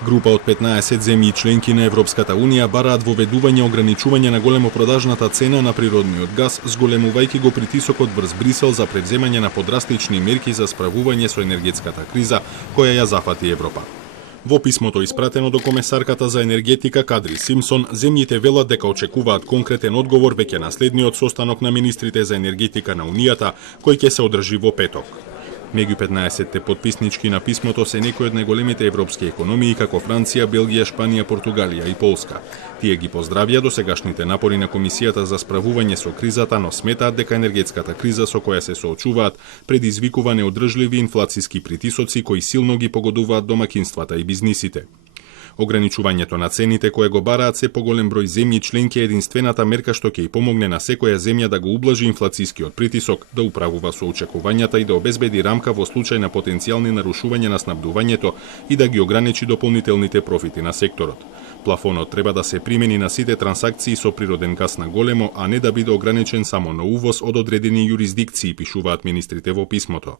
Група од 15 земји членки на Европската Унија бараат воведување ограничување на големопродажната цена на природниот газ, зголемувајќи го притисокот врз Брисел за превземање на подрастични мерки за справување со енергетската криза која ја зафати Европа. Во писмото испратено до комесарката за енергетика Кадри Симпсон, земјите велат дека очекуваат конкретен одговор веќе на следниот состанок на министрите за енергетика на Унијата, кој ќе се одржи во петок. Меѓу 15-те подписнички на писмото се некои од најголемите европски економии како Франција, Белгија, Шпанија, Португалија и Полска. Тие ги поздравија досегашните напори на Комисијата за справување со кризата, но сметаат дека енергетската криза со која се соочуваат предизвикува неодржливи инфлацијски притисоци кои силно ги погодуваат домакинствата и бизнисите. Ограничувањето на цените кое го бараат се поголем број земји членки е единствената мерка што ќе й помогне на секоја земја да го ублажи инфлацијскиот притисок, да управува со очекувањата и да обезбеди рамка во случај на потенцијални нарушувања на снабдувањето и да ги ограничи дополнителните профити на секторот. Плафонот треба да се примени на сите трансакции со природен газ на големо, а не да биде ограничен само на увоз од одредени јурисдикции, пишуваат министрите во писмото.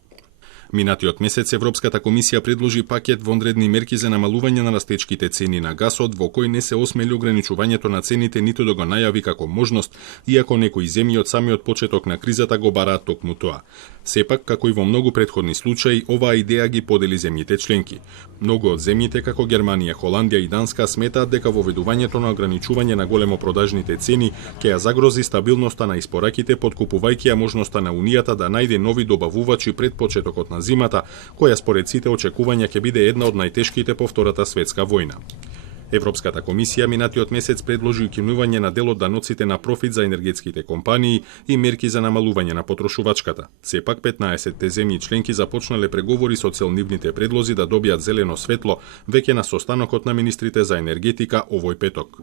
Минатиот месец Европската комисија предложи пакет вонредни мерки за намалување на растечките цени на гасот, во кој не се осмели ограничувањето на цените ниту да го најави како можност, иако некои земји од самиот почеток на кризата го бараат токму тоа. Сепак, како и во многу претходни случаи, оваа идеја ги подели земјите членки. Многу од земјите, како Германија, Холандија и Данска, сметаат дека воведувањето на ограничување на големопродажните цени ќе ја загрози стабилноста на испораките, подкупувајќи ја можноста на Унијата да најде нови добавувачи пред почетокот на зимата, која според сите очекувања ќе биде една од најтешките по Втората светска војна. Европската комисија минатиот месец предложи укинување на дел од даноците на профит за енергетските компании и мерки за намалување на потрошувачката. Сепак 15-те земји членки започнале преговори со цел нивните предлози да добијат зелено светло веќе на состанокот на министрите за енергетика овој петок.